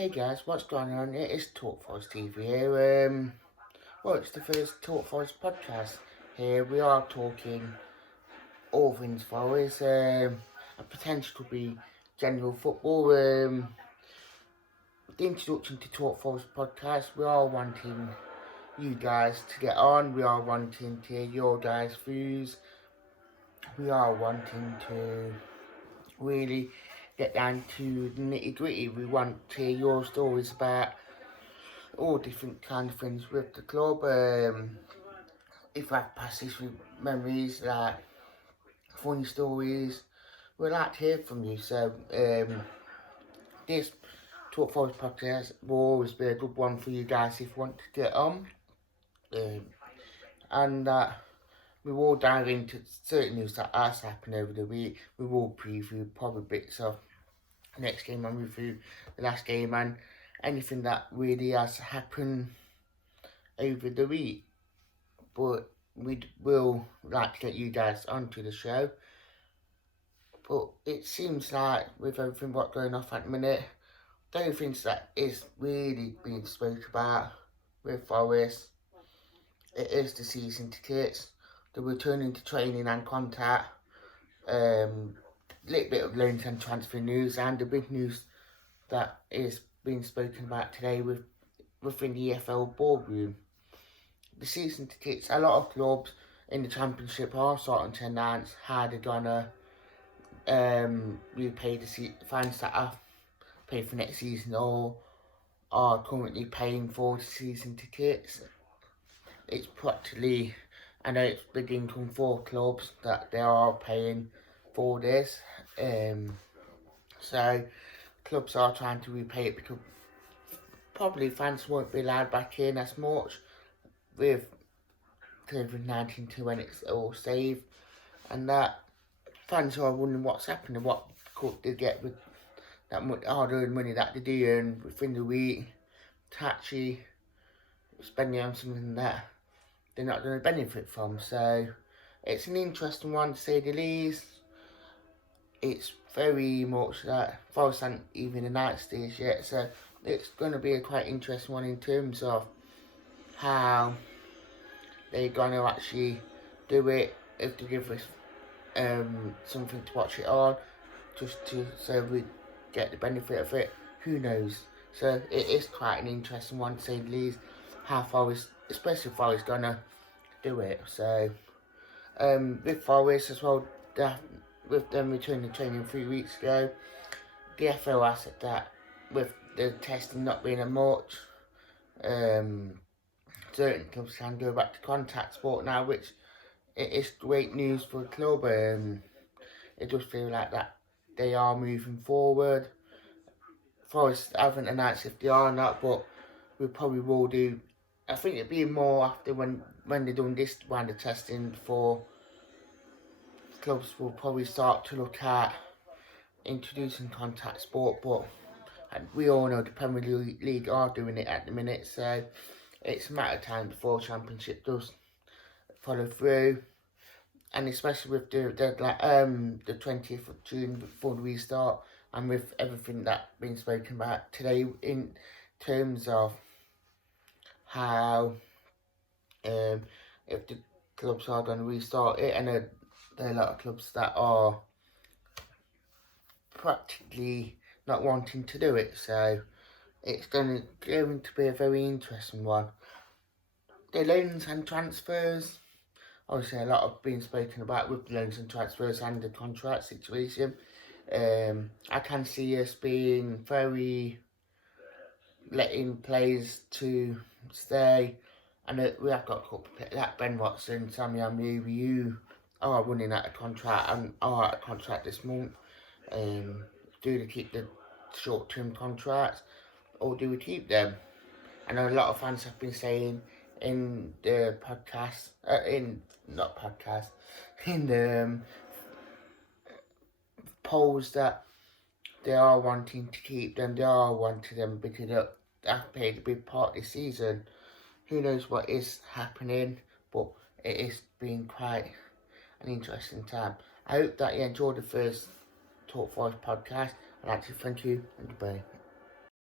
Hey guys, what's going on? It is Talk Forest TV here. It's the first Talk Forest podcast. Here we are talking all things Forest, a potential to be general football. The introduction to Talk Forest podcast, we are wanting you guys to get on. We are wanting to hear your guys' views. We are wanting to really get down to the nitty gritty. We want to hear your stories about all different kind of things with the club. If you have past history memories, like funny stories, we'd like to hear from you. So this Talk Forest podcast will always be a good one for you guys if you want to get on. And we will dive into certain news that has happened over the week. We will preview probably bits of the next game and review the last game and anything that really has happened over the week. But we will like to get you guys onto the show. But it seems like with everything what's going off at the minute, the only things that is really being spoke about with Forest, it is the season tickets, the returning to training and contact, little bit of loans and transfer news, and the big news that is being spoken about today within the EFL boardroom. The season tickets, a lot of clubs in the Championship are starting to announce how they're gonna repay the fans that have paid for next season or are currently paying for the season tickets. It's practically, I know it's big income for clubs that they are paying for this. So clubs are trying to repay it because probably fans won't be allowed back in as much with COVID-19 to when it's all safe, and that fans are wondering what's happening, what could they get with that much hard-earned money that they do earn within the week to actually spending on something that they're not going to benefit from. So it's an interesting one to say the least. It's very much that Forest hasn't even announced this yet, so it's going to be a quite interesting one in terms of how they're going to actually do it, if they give us something to watch it on, just to so we get the benefit of it. Who knows? So it is quite an interesting one to say the least, how Forest, especially Forest, going to do it. So with Forest as well, with them returning to training 3 weeks ago, the FO asked that with the testing not being a much, certain clubs can go back to contact sport now, which it is great news for the club. It does feel like that they are moving forward. Forest haven't announced if they are or not, but we probably will do. I think it'll be more after when they're doing this round of testing for clubs will probably start to look at introducing contact sport, but we all know the Premier League are doing it at the minute, so it's a matter of time before Championship does follow through, and especially with the 20th of June before the restart, and with everything that's been spoken about today in terms of how if the clubs are going to restart it, and there are a lot of clubs that are practically not wanting to do it, so it's going to be a very interesting one. The loans and transfers, obviously a lot have been spoken about with the loans and transfers and the contract situation. I can see us being very letting players to stay, and we have got a couple like Ben Watson, Sammy Amu, you are running out of contract and are out of contract this month. Do they keep the short-term contracts or do we keep them? I know a lot of fans have been saying in the podcast, in the polls that they are wanting to keep them, they are wanting them because they've played a big part this season. Who knows what is happening, but it has been quite an interesting time. I hope that you enjoyed the first Talk Forest podcast. I'd like to thank you and goodbye.